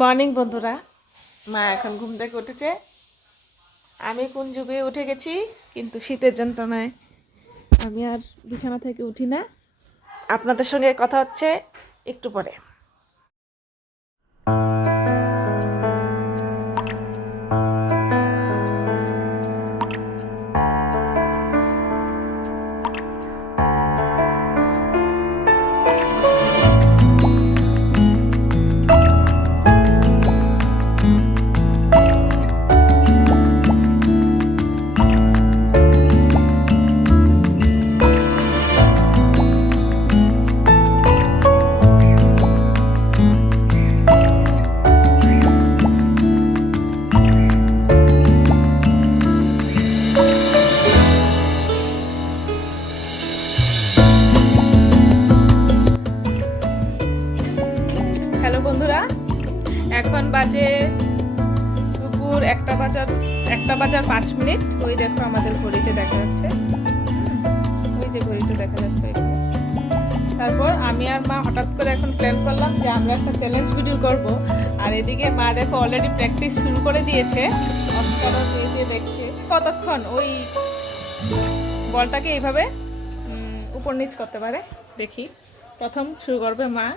Morning বন্ধুরা, মা এখন ঘুম থেকে উঠেছে। আমি কোন যুগে উঠে গেছি, কিন্তু শীতের যন্ত্রণায় আমি আর বিছানা থেকে উঠি না। আপনাদের সঙ্গে কথা হচ্ছে একটু পরে। হ্যালো বন্ধুরা, এখন বাজে দুপুর 1:05। ওই দেখো আমাদের ঘড়িতে দেখা যাচ্ছে, ওই যে ঘড়িতে দেখা যাচ্ছে। তারপর আমি আর মা হঠাৎ করে এখন প্ল্যান করলাম যে আমরা একটা চ্যালেঞ্জ ভিডিও করব। আর এদিকে মা দেখো অলরেডি প্র্যাকটিস শুরু করে দিয়েছে। অস্কারও দিয়ে দেখছে কতক্ষণ ওই বলটাকে এইভাবে উপর নিচ করতে পারে। দেখি প্রথম শুরু করবে মা।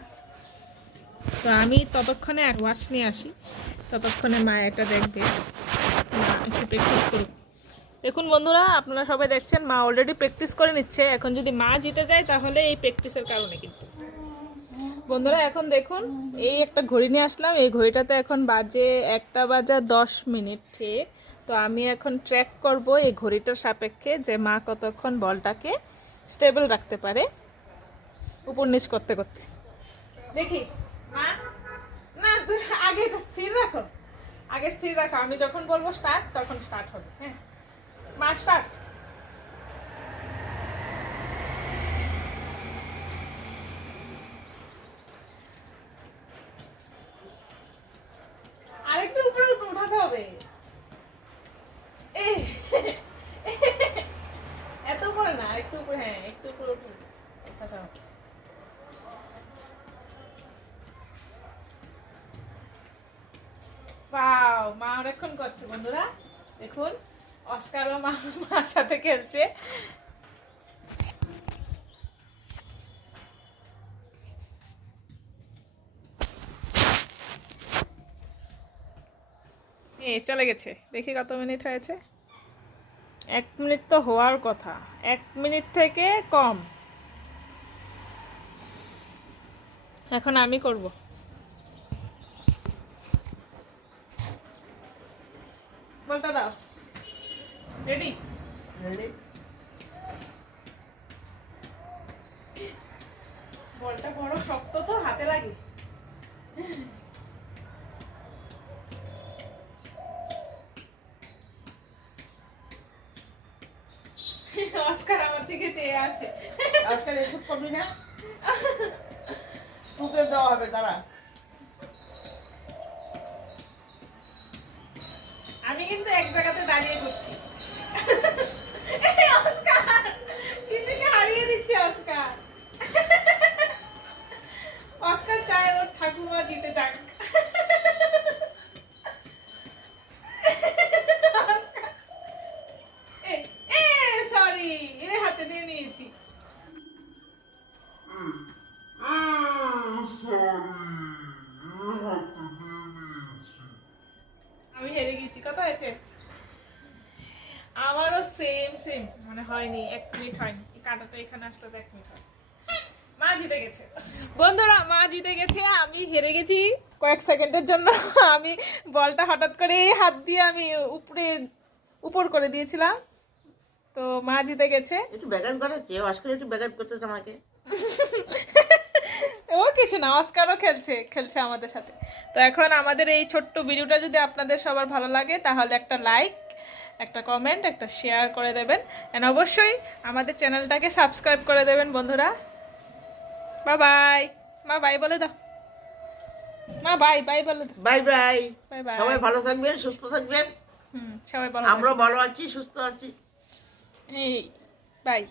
তো আমি ততক্ষণে এক ওয়াচ নিয়ে আসি, ততক্ষণে মা এটা দেখবে, মা একটু প্র্যাকটিস করুক। দেখুন বন্ধুরা, আপনারা সবাই দেখছেন মা অলরেডি প্র্যাকটিস করে নিচ্ছে। এখন যদি মা জিতে যায় তাহলে এই প্র্যাকটিসের কারণে। কিন্তু বন্ধুরা এখন দেখুন, এই একটা ঘড়ি নিয়ে আসলাম। এই ঘড়িটাতে এখন বাজে 1:10 ঠিক। তো আমি এখন ট্র্যাক করব এই ঘড়িটার সাপেক্ষে যে মা কতক্ষণ বলটাকে স্টেবল রাখতে পারে উপর নিচ করতে করতে। দেখি মা, না আগে এটা স্থির রাখো, আগে স্থির রাখো। আমি যখন বলবো স্টার্ট তখন স্টার্ট হবে। হ্যাঁ মা, স্টার্ট। আরেকটু উপরে উঠাতে হবে। এত করে না, একটু উপরে। হ্যাঁ একটু উপরে উঠাতে হবে। ওয়াও, মা অনেকক্ষণ করছে বন্ধুরা। দেখুন অস্কারও মার সাথে খেলছে। চলে গেছে। দেখি কত মিনিট হয়েছে। 1 মিনিট তো হওয়ার কথা, 1 মিনিট থেকে কম। এখন আমি করব। বলটা দাও। রেডি? রেডি। বলটা বড় শক্ত তো, হাতে লাগে। অস্কার আমার দিকে চেয়ে আছে। আজকাল এসব করবি না, তোকে দেওয়া হবে। দাঁড়া, আমি কিন্তু এক জায়গাতে দাঁড়িয়ে করছি। অস্কার টিপিকে হারিয়ে দিচ্ছে। অস্কার অস্কার চায় ওর ঠাকুমা জিতে যাক। সরি, এ হাতে নিয়ে নিয়েছি। আমি হেরে গেছি। কত হয়েছে? আমারও সেম সেম মানে হয়নি, 1 মিনিট হয়নি। এই কাঁটাটা এখানে আসলে 1 মিনিট হয়। মা জিতে গেছে বন্ধুরা, মা জিতে গেছে। আমি হেরে গেছি কয়েক সেকেন্ডের জন্য। আমি বলটা হঠাৎ করে হাত দিয়ে আমি উপর করে দিয়েছিলাম। তো মা জিতে গেছে। একটু ব্যাঘাত ঘটাচ্ছে, অস্কার একটু ব্যাঘাত করতেছে আমাকে। ও কিছু না, অস্কারও খেলছে আমাদের সাথে। তো এখন আমাদের এই ছোট্ট ভিডিওটা যদি আপনাদের সবার ভালো লাগে তাহলে একটা লাইক, একটা কমেন্ট, একটা শেয়ার করে দেবেন। এন্ড অবশ্যই আমাদের চ্যানেলটাকে সাবস্ক্রাইব করে দেবেন বন্ধুরা। Bye bye. মা বাই বলে দাও। মা বাই বাই বলে দাও। Bye bye. Bye bye. সবাই ভালো থাকবেন, সুস্থ থাকবেন। সবাই ভালো। আমরা ভালো আছি, সুস্থ আছি। এই বাই।